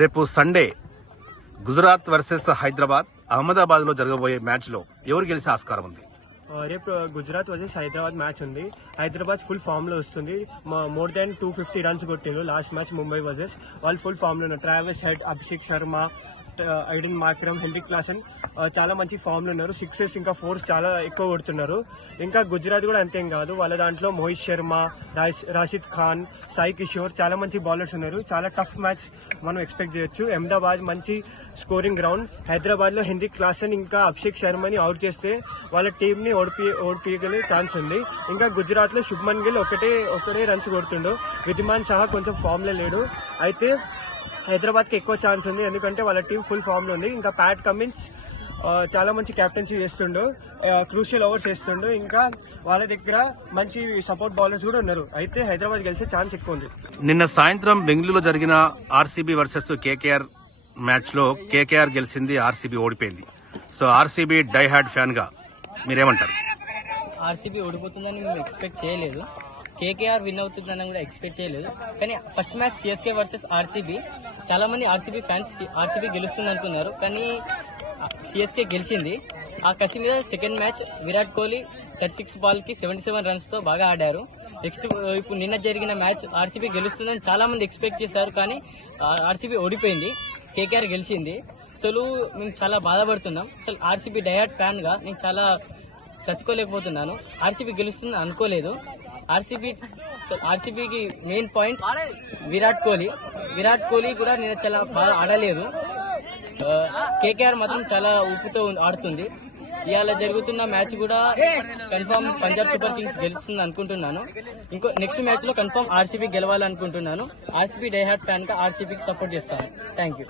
రేపు Sunday Gujarat versus Hyderabad Ahmedabad లో జరగబోయే మ్యాచ్ లో ఎవరు గెలిచే ఆస్కారం ఉంది? రేపు గుజరాత్ వర్సెస్ హైదరాబాద్ మ్యాచ్ ఉంది. హైదరాబాద్ ఫుల్ ఫామ్ లో వస్తుంది. మోర్ దాన్ 250 రన్స్ కొట్టిండ్రు లాస్ట్ మ్యాచ్ ముంబై వర్సెస్. వాళ్ళు ఫుల్ ఫామ్ లో ఉన్నారు. Travis Head, Abhishek Sharma, Aiden Markram, Heinrich Klaasen చాలా మంచి ఫామ్ లో ఉన్నారు. సిక్సెస్ ఇంకా ఫోర్స్ చాలా ఎక్కువ కొడుతున్నారు. ఇంకా గుజరాత్ కూడా అంతేం కాదు, వాళ్ళ దాంట్లో మోహిత్ శర్మ, రాషిద్ ఖాన్, సాయి కిషోర్ చాలా మంచి బౌలర్స్ ఉన్నారు. చాలా టఫ్ మ్యాచ్ మనం ఎక్స్పెక్ట్ చేయొచ్చు. అహ్మదాబాద్ మంచి స్కోరింగ్ గ్రౌండ్. హైదరాబాద్ లో హెన్రిక్ క్లాసన్ ఇంకా అభిషేక్ శర్మని అవుట్ చేస్తే వాళ్ళ టీం ని ఓడిపియగలే ఛాన్స్ ఉంది. ఇంకా గుజరాత్ లో శుభ్మన్ గిల్ ఒకటే రన్స్ కొడుతుండు. విధిమాన్ సహా కొంచెం ఫామ్ లో లేడు. అయితే హైదరాబాద్ కి ఎక్కువ ఛాన్స్ ఉంది, ఎందుకంటే వాళ్ళ టీం ఫుల్ ఫామ్ లో ఉంది. ఇంకా ప్యాట్ కమిన్స్ చాలా మంచి కెప్టెన్సీ చేస్తుండు, క్రూషియల్ ఓవర్స్ వేస్తుండు. ఇంకా వాళ్ళ దగ్గర మంచి సపోర్ట్ బౌలర్స్ కూడా ఉన్నారు. అయితే హైదరాబాద్ గెలిచే ఛాన్స్ ఎక్కువ ఉంది. నిన్న సాయంత్రం బెంగళూరులో జరిగిన ఆర్సీబీ వర్సెస్ కేకేఆర్ మ్యాచ్ లో కేకేఆర్ గెలిచింది, ఆర్సీబీ ఓడిపోయింది. So RCB die hard fan గా మీరేమంటారు? ఆర్సీబీ ఓడిపోతుందని మేము ఎక్స్పెక్ట్ చేయలేదు. కేకేఆర్ విన్ అవుతుందని కూడా ఎక్స్పెక్ట్ చేయలేదు. కానీ first match CSK versus RCB, చాలా మంది ఆర్సీబీ ఫ్యాన్స్ ఆర్సీబీ గెలుస్తుంది అంటున్నారు, కానీ సిఎస్కే గెలిచింది. ఆ కసి మీద second match Virat Kohli 36 ball కి 77 రన్స్ తో బాగా ఆడారు. నెక్స్ట్ ఇప్పుడు నిన్న జరిగిన మ్యాచ్ ఆర్సీబీ గెలుస్తుందని చాలా మంది ఎక్స్పెక్ట్ చేశారు, కానీ ఆర్సీబీ ఓడిపోయింది, కేకేఆర్ గెలిచింది. అసలు మేము చాలా బాధపడుతున్నాం. అసలు ఆర్సీబీ డైహార్డ్ ఫ్యాన్ గా నేను చాలా తట్టుకోలేకపోతున్నాను. ఆర్సీబీ గెలుస్తుందని అనుకోలేదు. ఆర్సీబీకి మెయిన్ పాయింట్ విరాట్ కోహ్లీ కూడా నేను చాలా బాగా ఆడలేదు. కేకేఆర్ మాత్రం చాలా ఊపుతో ఆడుతుంది. ఇవాళ జరుగుతున్న మ్యాచ్ కూడా కన్ఫర్మ్ పంజాబ్ సూపర్ కింగ్స్ గెలుస్తుంది అనుకుంటున్నాను. నెక్స్ట్ మ్యాచ్ లో కన్ఫర్మ్ ఆర్సీబీ గెలవాలనుకుంటున్నాను. ఆర్సీబీ డైహార్డ్ ఫ్యాన్ గా ఆర్సీబీకి సపోర్ట్ చేస్తాను. Thank you.